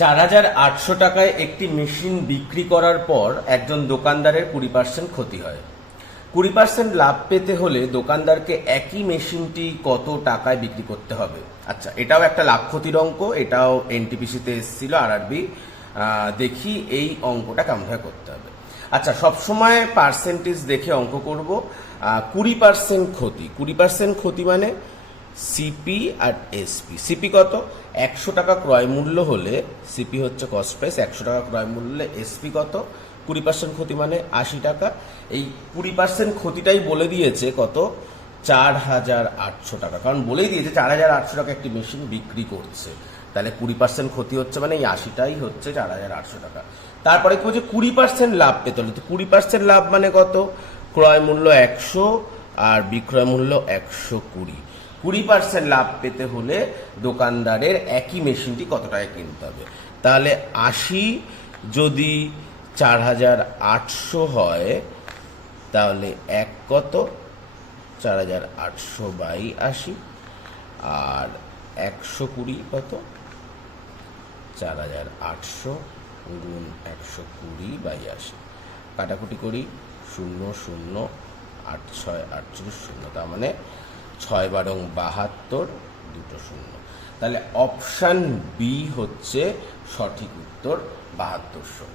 চার হাজার আটশো টাকায় একটি মেশিন বিক্রি করার পর একজন দোকানদারের কুড়ি পার্সেন্ট ক্ষতি হয়। কুড়ি পার্সেন্ট লাভ পেতে হলে দোকানদারকে একই মেশিনটি কত টাকায় বিক্রি করতে হবে। আচ্ছা এটাও একটা লাভ ক্ষতির অঙ্ক, এটাও এনটিপিসিতে এসেছিল আর আরবি দেখি এই অঙ্কটা কেমনভাবে করতে হবে। আচ্ছা সবসময় পার্সেন্টেজ দেখে অঙ্ক করব। কুড়ি পার্সেন্ট ক্ষতি। কুড়ি পার্সেন্ট ক্ষতি মানে সিপি আর এসপি সিপি কত? একশো টাকা ক্রয় মূল্য হলে সিপি হচ্ছে কস্ট প্রাইস একশো টাকা ক্রয় মূল্যে এসপি কত? কুড়ি পার্সেন্ট ক্ষতি মানে আশি টাকা। এই কুড়ি পার্সেন্ট ক্ষতিটাই বলে দিয়েছে কত? চার হাজার আটশো টাকা। কারণ বলেই দিয়েছে চার হাজার আটশো টাকা একটি মেশিন বিক্রি করছে। তাহলে কুড়ি পার্সেন্ট ক্ষতি হচ্ছে মানে এই আশিটাই হচ্ছে চার হাজার আটশো টাকা। তারপরে কি বলছে? কুড়ি পার্সেন্ট লাভ পেতে হলে। তো কুড়ি পার্সেন্ট লাভ মানে কত? ক্রয় মূল্য একশো আর বিক্রয় মূল্য একশো কুড়ি। কুড়ি পার্সেন্ট লাভ পেতে হলে দোকানদারের একই মেশিনটি কত টাকায় কিনতে হবে? তাহলে আশি যদি চার হাজার আটশো হয়, তাহলে এক কত? চার হাজার আটশো বাই আশি। আর একশো কুড়ি কত? চার হাজার আটশো গুণ একশো কুড়ি বাই আশি। কাটাকুটি করি, শূন্য শূন্য আট ছয় আটচল্লিশ শূন্য। তার মানে ছয় বারং বাহাত্তর দুটো শূন্য। তাহলে অপশান বি হচ্ছে সঠিক উত্তর বাহাত্তর বাহাত্তরশো।